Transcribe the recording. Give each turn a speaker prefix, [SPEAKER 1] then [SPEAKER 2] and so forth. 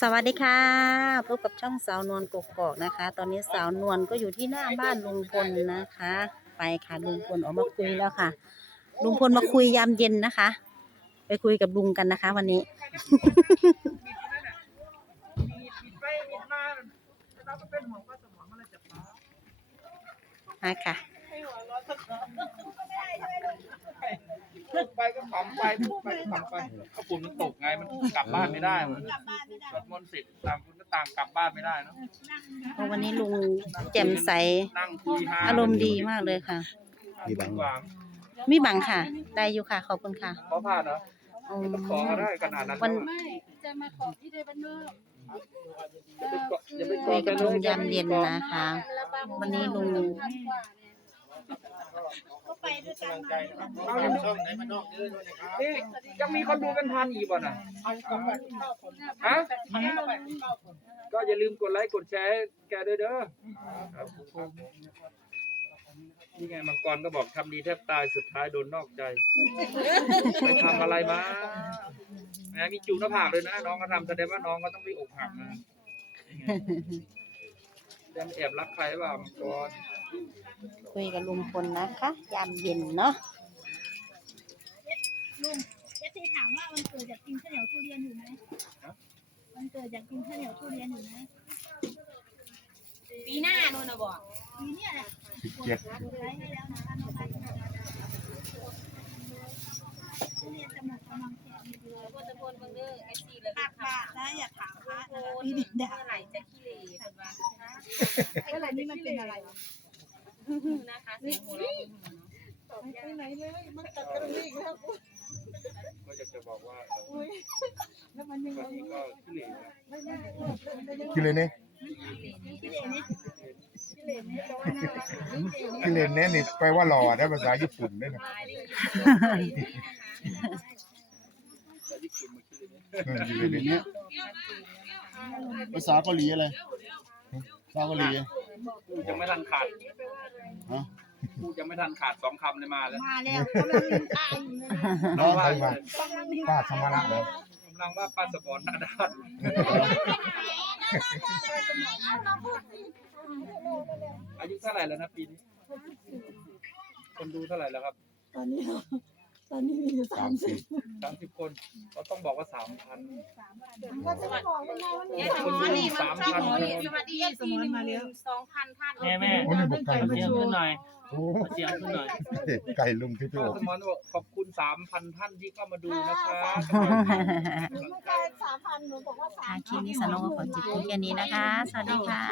[SPEAKER 1] สวัสดีค่ะ พบกับช่องสาวนวลกกอกนะคะ ตอนนี้สาวนวลก็อยู่ที่หน้าบ้านลุงพลนะคะ ไปค่ะลุงพลออกมาคุยแล้วค่ะ ลุงพลมาคุยยามเย็นนะคะ ไปคุยกับลุงกันนะคะ วันนี้ มาค่ะ
[SPEAKER 2] ไปก็ปั๊มไปพูดไปก็ปั๊มไปก็ฝุ่นมันตกไงมันกลับบ้านไม่ได้มันสวดมนต์เสร็จต่างคนก็ต่างกลับบ้านไม่ได้เนอะ
[SPEAKER 1] วันนี้ลุงแจ่มใส
[SPEAKER 2] นั่งคุยฮา
[SPEAKER 1] อารมณ์ดีมากเลยค่ะ
[SPEAKER 2] มีบังวาง
[SPEAKER 1] มีบังค่ะ ได้อยู่ค่ะ ขอบคุณค่ะ
[SPEAKER 2] ขอผ่านเหรอ
[SPEAKER 1] อืม
[SPEAKER 2] ขอได้ขนาดนั้น
[SPEAKER 1] วัน
[SPEAKER 3] ไม่จะมาขอที่ได้บ้านนอก
[SPEAKER 2] อย่าไป
[SPEAKER 1] คุย
[SPEAKER 2] เกาะ
[SPEAKER 1] กับลุงยามเย็นนะคะ วันนี้ลุง
[SPEAKER 3] ก็ไปด้วยกันมา
[SPEAKER 2] เอาอย่างนี้นี่ยังมีคนดูเป็นพันอีกบ่น่ะฮะก็อย่าลืมกดไลค์กดแชร์แกด้วยเด้อนี่ไงมังกรก็บอกทำดีแทบตายสุดท้ายโดนนอกใจไปทำอะไรมาแหมมีจูบหน้าผากเลยนะน้องก็ทำแสดงว่าน้องก็ต้องไปอกหักนะจะแอบรักใครเปล่ามังกร
[SPEAKER 1] คุยกับลุงพลนะคะ ยามเย็นเนาะ
[SPEAKER 3] ลุงเจสซี่ถามว่ามันเกิดจากกินข้าวเหนียวทุเรียนอยู่ไหมมันเกิดจากกินข้าวเหนียวทุเรียนอยู่ไหม
[SPEAKER 4] ปีหน้าโน่นนะบอก
[SPEAKER 3] ปีเนี้ยแหละ
[SPEAKER 5] เจ็ด
[SPEAKER 3] กดไลค์ให้แล้วนะคะน้องไลค์ทุเรียนจะหมดกำลังแข็งอยู่เลย
[SPEAKER 4] ก็จะบนเบางเด้อเอฟซีเลย
[SPEAKER 3] ปากปากนะอย่าถามพระ
[SPEAKER 4] โอ้
[SPEAKER 3] นะคะ
[SPEAKER 4] ย
[SPEAKER 3] ปีนี้ด่า
[SPEAKER 4] เมื่อไหร่จะขี้เหร่คนว่า
[SPEAKER 3] อะไรนี่มันเป็นอะไร
[SPEAKER 4] นะคะเสียงหัวเราะ
[SPEAKER 3] ไปไหนเลยมันตัดกระดิ่งแล้ว
[SPEAKER 2] ก็อยากจะบอกว่าเออ
[SPEAKER 3] แล้วมันยัง
[SPEAKER 2] วันนี้ก็ขี้เหร่นะ
[SPEAKER 5] กิเลนเนี่ย
[SPEAKER 3] พี่เลนนี่พี่เลนนี่แปลว่าน่ารักพี่เลน
[SPEAKER 5] กิเลนเนี่ยนี่แปลว่าหล่อได้ภาษาญี่ปุ่นด้วยนะ
[SPEAKER 4] ตายได้ยินเสียงหัวเราะนี้นะคะ
[SPEAKER 2] แต่ที่คุณมาขี้เหร่
[SPEAKER 5] เออกิเลนเนี่ยภาษาเกาหลีอะไรภาษาเกาหลี
[SPEAKER 2] พูดยังไม่ทันขาด
[SPEAKER 5] ฮะ
[SPEAKER 2] พูดยังไม่ทันขาดสองคำเลยมาแล้ว
[SPEAKER 3] มาแล้วกำลังลืมตาอยู่เลย
[SPEAKER 5] น้องใครมา
[SPEAKER 3] กำลังลืม
[SPEAKER 5] ป้าสมรักษ์เหรอกำ
[SPEAKER 2] ลังว่าป้าสกรหน้าด้านอายุเท่าไหร่แล้วนะปีนี้ คนดูเท่าไหร่แล้วครับ
[SPEAKER 3] ตอนนี้ ตอนนี้มีอยู่
[SPEAKER 5] สา
[SPEAKER 3] สามม
[SPEAKER 5] สิ
[SPEAKER 3] สิ
[SPEAKER 5] บบ
[SPEAKER 2] สามสิบคนก็ต้องบอกว่าสามพัน
[SPEAKER 3] ก็จะบอกยังไงว่าหนู
[SPEAKER 4] ยายสมอนนี่มันชอบหมอนี่สวัสดีสมอนมาแล้วสองพันท่าน
[SPEAKER 6] แม่แม่
[SPEAKER 5] โอ้นี่บอกไก่
[SPEAKER 6] เสียงขึ้นหน่อย
[SPEAKER 5] โอ้
[SPEAKER 6] เสียงขึ้นหน่อย
[SPEAKER 5] ไก่ลุงที่พี่
[SPEAKER 2] ป้า
[SPEAKER 5] โอ
[SPEAKER 2] สมรบอกขอบคุณสามพันท่านที่เข้ามาดูนะครับ
[SPEAKER 3] หนูไม่เคยสามพันหนูบอกว่าสา
[SPEAKER 1] ค่ะ
[SPEAKER 3] ม
[SPEAKER 1] คลิปนี้สนุกก็ขอจิบเพียงแค่นี้นะคะ สวัสดีค่ะ